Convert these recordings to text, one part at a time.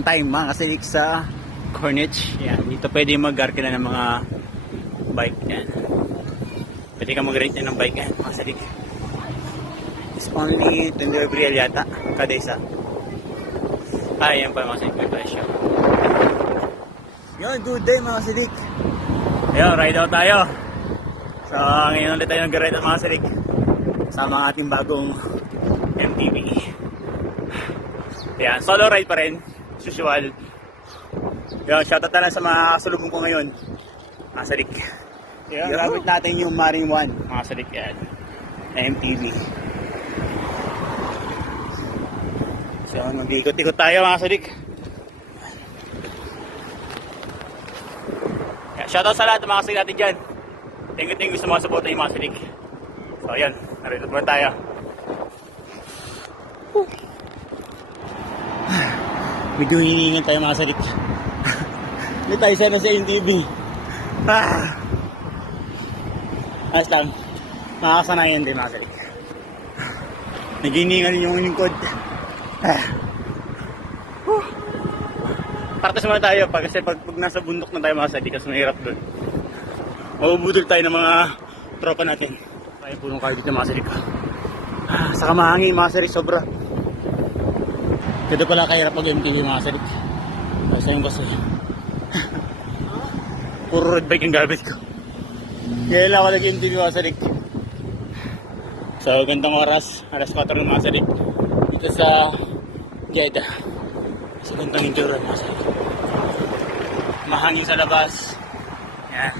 Time mga kasilik sa Corniche. Yan, dito pwede mag-arkila ng mga bike yan. Pwede ka mag-rent yan ng bike yan mga kasilik. It's only 20 real yata kada isa. Yan pa mga kasilik, may presyo. Yan, good day mga kasilik. Ayun, ride out tayo. So ngayon ulit tayo nag-ride out mga kasilik sama ang ating bagong MTV. Yan, solo ride pa rin as usual. Yan, shoutout na lang sa mga kasalubong ko ngayon mga kasilik. Yan, gamit natin yung Marine 1 mga kasilik yan, MTV. So mag-ikot-ikot tayo mga kasilik. Shoutout sa lahat ng mga kasilik natin dyan. Thank you sa mga support ng mga kasilik. So ayan, narito po tayo. Medyo hiningan tayo mga kasilik. Hindi tayo sana sa NTV. Ayos lang, makakasanayan din mga kasilik. Naghiningan yung lingkod. Partas muna tayo kasi pag nasa bundok na tayo mga kasilik, kasi mahirap doon. Mabubudol tayo ng mga tropa natin. Kaya punong kayo dito mga kasilik. Saka mahangin mga kasilik, sobra. Dito pala kahirap mag-MTV mga kasilik. Kasi yung kasi puro road bike yung gamit ko. Kaya lang ako nag-MTV mga kasilik. So gandang oras, alas 4 ng mga kasilik dito sa Jeddah. Sa gandang intura mga kasilik. Mahangin sa labas. Yan.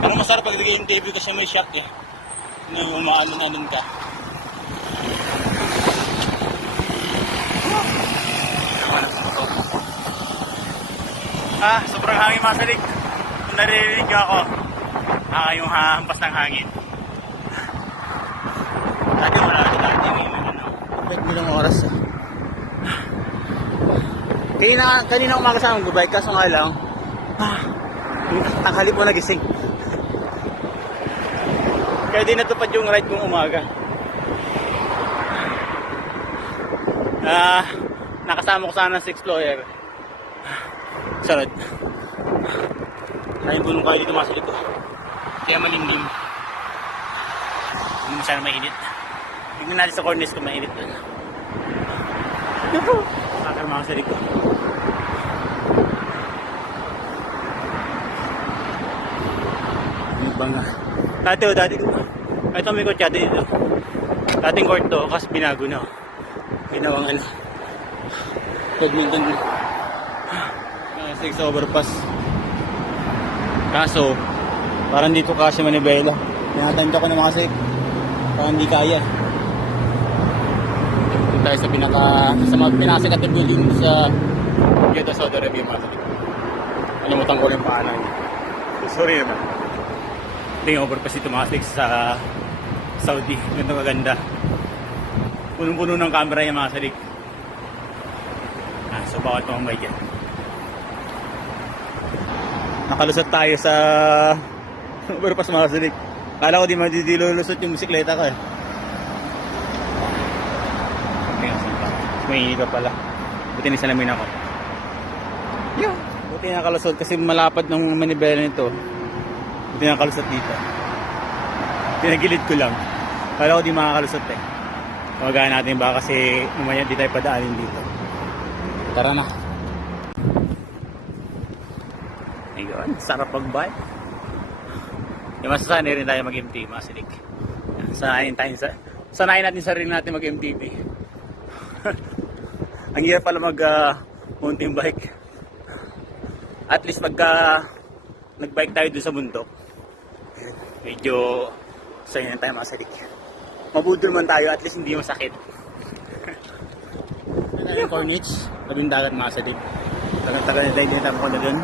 Parang masarap pag nag-MTV kasi may shock eh. Umaano-anon ka. Sobrang hangin mga kasilik. Kung naririnig ako, yung hampas ng hangin. Dati wait mo lang oras. Kanina umaga sa amin gubay, kaso nga lang tanghali po nagising. Kaya di natupad yung ride kong umaga. Nakasama ko sana si Explorer. Sarad. Ayun punong kayo dito masuk ito. Kaya malimlim. Hindi masyadong mainit. Tignan natin sa cornice kung mainit doon. Kakal mga kasilik ko. Ano ba nga? Dati ko. Ito may kotse dito. Dating court to kasi binago na. Ginawang badminton. Sa overpass. Kaso parang dito kasi manibela. Tinatanda ko ng mga kasip. Parang hindi kaya. Dito tayo sa mga pinakasikat na building sa Jeddah, Saudi Arabia mga kasip. Alimutan ko yung paanan. Sorry naman. Ito yung overpass dito mga kasip sa Saudi. Ganito kaganda. Punong-puno ng camera yung mga kasip. So bawat mamay dyan. Nakalusot tayo sa overpass mga kasilik. Kala ko di madidilulusot yung bisikleta ko eh. May ka pala. Buti nisalamin ako. Yeah. Buti nakalusot kasi malapad ng manibela nito. Buti nakalusot dito. Pinagilid ko lang. Kala ko di makakalusot eh. Tawagahan natin ba kasi umaya di tayo padaanin dito. Tara na. Ayun, sarap mag-bike. Yung masasanay rin tayo mag-MTV, mga kasilik. Sanayin natin sarili natin mag-MTV. Ang hirap pala mag-mountain bike. At least pagka nag-bike tayo dun sa bundok, medyo sanay tayo mga kasilik. Mabudol man tayo, at least hindi masakit. Yung Corniche, labing dagat mga kasilik. Tagal-tagal na tayo dinatama ko na dun.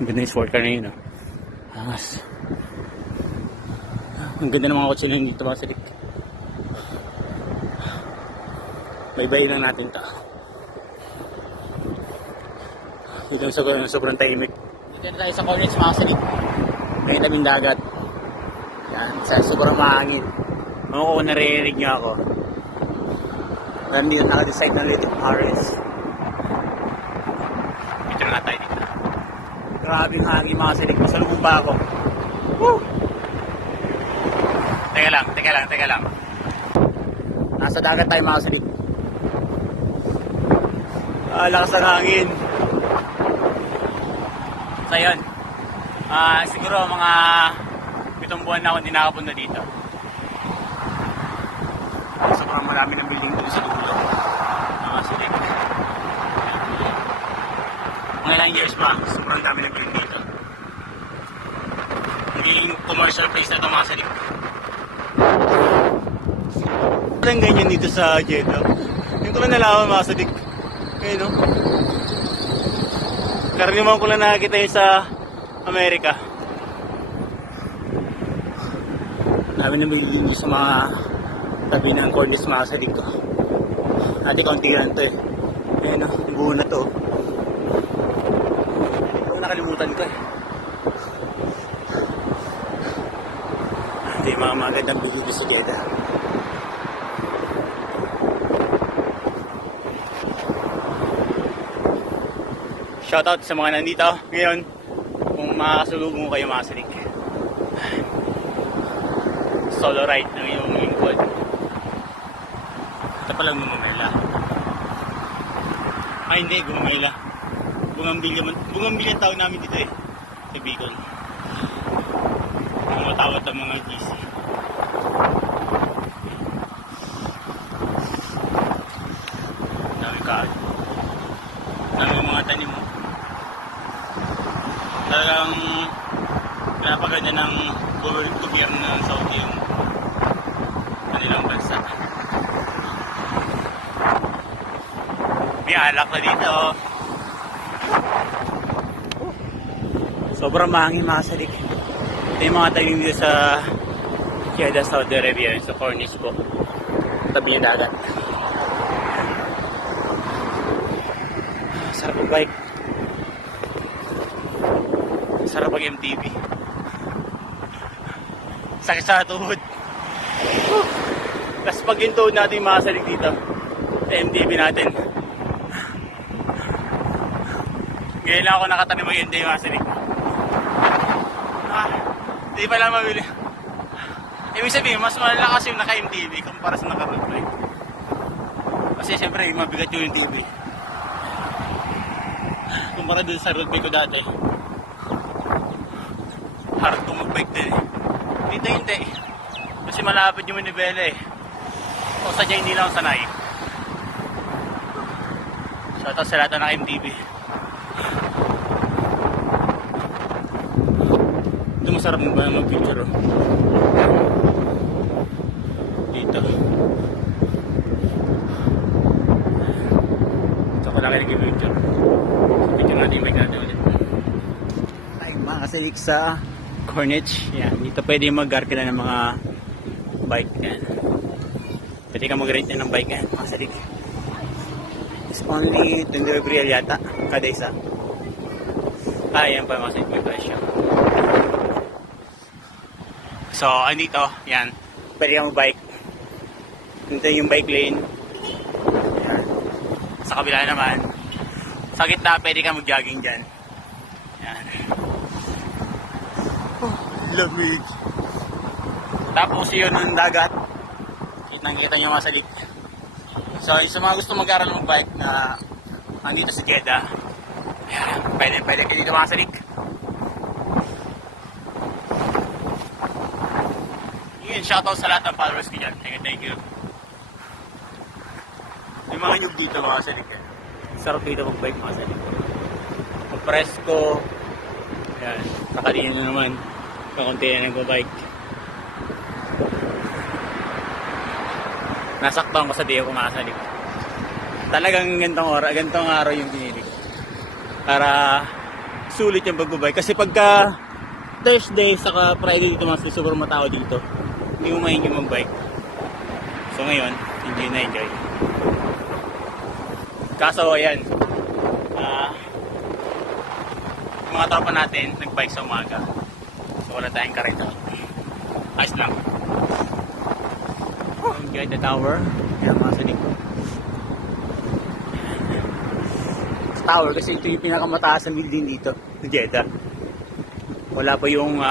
Ang ganda yung sport car na yun, no? Angas. Ang ganda ng mga kotse na yun dito mga kasilik. Baybayin lang natin ito. Dito sobrang tahimik. Dito na tayo sa Corniche mga kasilik. May labing dagat. Yan, sa sobrang mahangin. Ako kung naririnig niyo ako. Nandito naka-decide na dito, Paris. Dito na tayo dito. Grabing hangin mga silik. Masalubong ba ako? Woo! Teka lang. Nasa dagat tayo mga silik. Lakas ng hangin. So yun. Siguro mga 7 buwan na ako hindi nakapunta dito. Sobrang marami ng building doon sa dulo. Mga silik. Mga ilang years pa, sobrang dami ng building dito. Hindi yung commercial place na ito mga silik. Parang ganyan dito sa Jeddah. Yung ko lang nalaman mga silik. Ngayon no? Karaniwan ko lang nakakita yun sa Amerika. Dami na building sa mga tabi ng cornice mga silik ko. Dati kaunti lang ito eh. Ayan o, buo na to. Ito nakalimutan ko eh. Ito yung mga magandang building sa Jeddah. Shoutout sa mga nandito ngayon kung makasalubong kayo mga silik. Solo ride ng iyong lingkod. Ito palang Gumamela. Ay hindi, Gumamela. Bungambilya ang tawag namin dito eh. Sa Bicol. Mga matawad ang mga GC. Dami kaag. Dami mga tanim mo. Talagang napaganda ng gobyerno ng Saudi yung kanilang bansa. May alak na dito. Sobrang mahangin mga silik. Ito yung mga talim dito sa Jeddah, Saudi Arabia, sa cornice po. Tabi yung dagat. Sarap ang bike. Sarap ang MTV. Sakit sa tuhod. Tapos pag yung tuhod natin mga silik dito sa MTV natin. Ngayon lang ako nakatanim mag MTV mga silik. Hindi pala mabili. Ibig sabihin, mas malakas yung naka-MTV kumpara sa naka-road bike. Kasi siyempre, mabigat yung MTV. Kumpara dun sa road bike ko dati. Hard kong mag-bike din eh. Dito hindi. Kasi malapit yung manibela eh. O sadya hindi lang ako sanay. Shoutout sa lahat ng MTV. Ito masarap mo ba ng picture oh. Dito. Ito ko lang yung picture. So picture natin yung bike natin ulit. Ay mga silik sa Corniche. Yan. Dito pwede mag-garkila ng mga bike. Yan. Pwede ka mag-rent na ng bike yan. Mga silik. It's only 20 real yata. Kada isa. Yan pa mga silik. May presyo. So, andito. Yan. Pwede ka mag-bike. Dito yung bike lane. Yan. Sa kabila naman. Sa gitna pwede ka mag-jogging dyan. Yan. Lamig. Tapos yun ang dagat. Nakikita nyo mga salik. So sa mga gusto mag-aral ng bike na nandito sa Jeddah, pwede ka dito mga salik. Yun, shoutout sa lahat ng followers ko dyan. Thank you. Yung mga nyug dito mga salik. Sarap dito mag-bike mga salik. Presko. Yan. Nakalino na naman. Kakunti na nag-bike. Nasaktan ko sa di ako makasalik. Talagang gantong araw yung pinili ko. Para sulit yung pagbabike. Kasi pagka Thursday saka Friday dito mas sobrang matao dito. Hindi mo mahingi mag-bike. So ngayon, enjoy na enjoy. Kaso ayan. Yung mga tropa natin nag-bike sa umaga. So wala tayong karito. Ayos lang. Enjoy the tower. Yan mga sinig. tower kasi ito yung pinakamataas na building dito sa Jeddah. Wala pa yung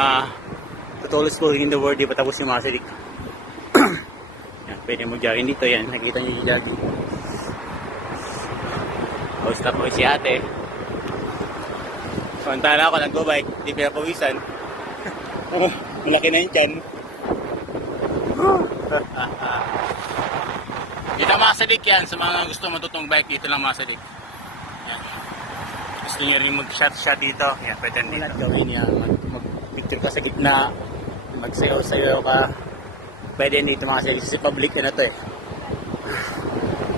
the tallest building in the world, di pa tapos yung Masaryk. Yan, pwede mo jogging dito, yan, nakita nyo yung jogging. Host na po si ate. Samantala ako nag-go-bike, hindi pinapawisan. Malaki na yung tiyan. Dito Masaryk yan, sa mga gusto matutong bike, dito lang Masaryk. Yan. Gusto nyo rin mag-shot dito, yan, pwede nila gawin yan, mag-picture ka sa gitna, magsayaw-sayaw ka, pwede dito Masaryk, kasi public na to eh.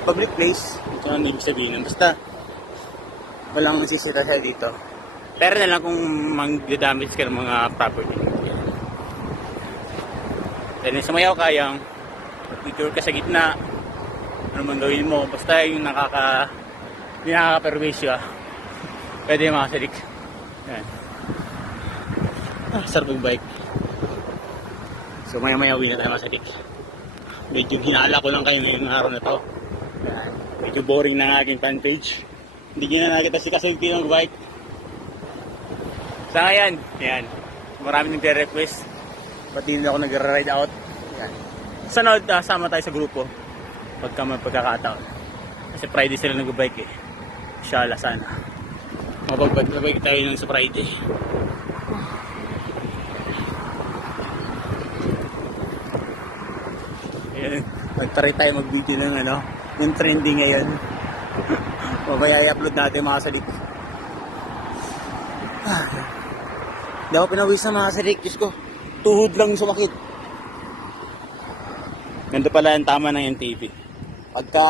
Public place, ito ang ibig sabihin, basta walang sisira siya dito. Pero na lang kung mag-damage ka ng mga property. Then sumayaw ka, yung picture ka sa gitna, ano man gawin mo, basta yung nakaka-perwisyo, pwede yung Masaryk. Yan. Sarap yung bike. So maya-maya uwi na tayo Masaryk. Medyo hinala ko lang kayo ngayong araw na to. Yan. Medyo boring na aking fan page. Hindi nyo na nakita si Kasulti ng bike. Sa ngayon, yan. Marami nagre-request. Ba't hindi ako nag-ride out? Yan. Sunod, sama tayo sa grupo. Pagka may pagkakataon. Kasi Friday sila nag-bike eh. Inshallah sana. Mapag-bike tayo nun sa Friday. Ayan. Nag-try tayo mag-video ng ano, yung trending ngayon. Mamaya i-upload natin mga Masaryk. Hindi ako pinawis na Masaryk. Diyos ko, tuhod lang sumakit. Ganito pala ang tama ng NTV. Pagka,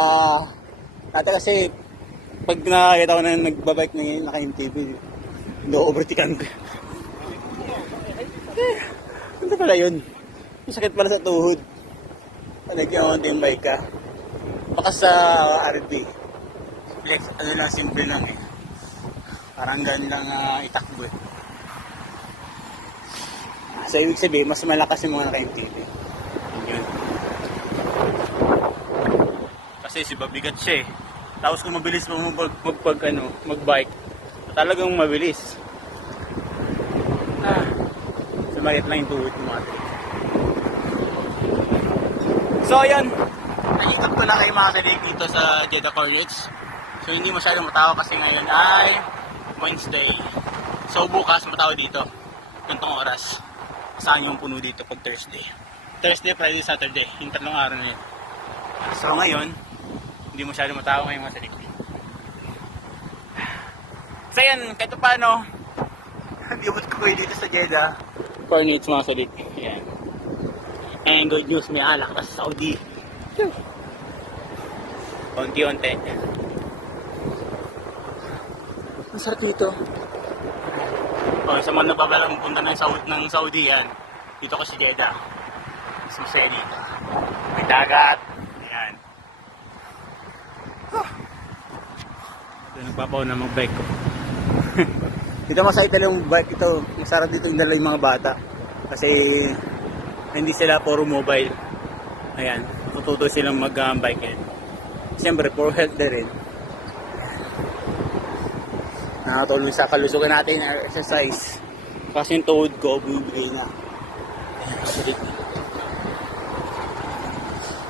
dati kasi, pag nakakita ko na nagbabike na ngayon, naka-NTV, hindi ako overtikan ko. Ganito pala yun. Masakit pala sa tuhod. Nag-mountain bike ka. Baka sa RB. Ano lang, simple lang eh. Parang ganun lang itakbo eh. So, ibig sabihin, mas malakas yung mga naka-NTV. Yun. Kasi si babigat siya eh. Tapos kung mabilis mo mag-bike, talagang mabilis. Sumakit lang yung tuhod mo ate. So, ayan. Nakikita ko lang kayo Masaryk dito sa Jeddah Cornets. So, hindi masyadong matao kasi ngayon ay Wednesday. So, bukas matao dito. Gantong oras. Saan yung puno dito pag Thursday? Thursday, Friday, Saturday. Yung tatlong araw na yun. So, ngayon, hindi masyadong matao ngayong Masaryk. So, ayan. Kahit paano, nag-ibot ko kayo dito sa Jeddah Cornets Masaryk. Ayan. And good news, may alak na sa Saudi. Unti-unti. Ang sarap dito. Sa mga nagbabalang punta ng Saudi yan. Dito ko si Jeddah. Mas masaya dito. May dagat. Ayan. Ito nagpapaw na mag-bike ko. Dito masaya talaga yung bike ito. Masarap dito yung dala yung mga bata. Kasi hindi sila puro mobile. Ayan, tututo silang mag-bike yan. Siyempre, for health na rin. Nakatulong sa kalusugan natin ng exercise. Kasi yung tuhod ko, bubigay na. Ayan,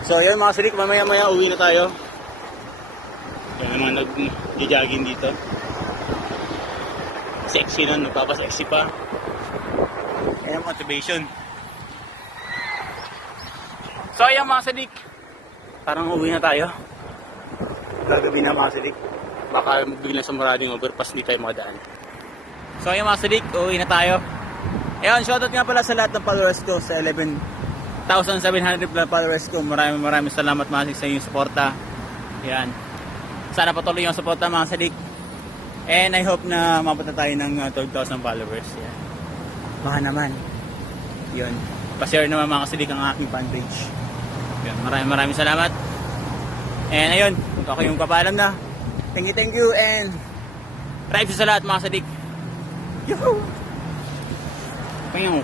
so, yun mga Masaryk, mamaya-maya uwi na tayo. Kaya naman nag-jogging dito. Sexy nun, nagpapasexy pa. Ayan, motivation. So ayan mga Masaryk, parang uwi na tayo. Gagabi na mga Masaryk. Baka biglang sa maraming overpass, hindi tayo makadaan. So ayan mga Masaryk, uwi na tayo. Ayan, shoutout nga pala sa lahat ng followers ko, sa 11,700 followers ko. Maraming salamat mga sa inyong suporta. Ayan. Sana patuloy yung suporta mga Masaryk. And I hope na mapunta tayo ng 12,000 followers. Ayan. Baka naman. Yun. Pa-share naman mga Masaryk ang aking fanpage. Yun. Maraming salamat. And ayun, ako yung papaalam na. Thank you and maraming salamat mga Masaryk. Yuhuu! Payong.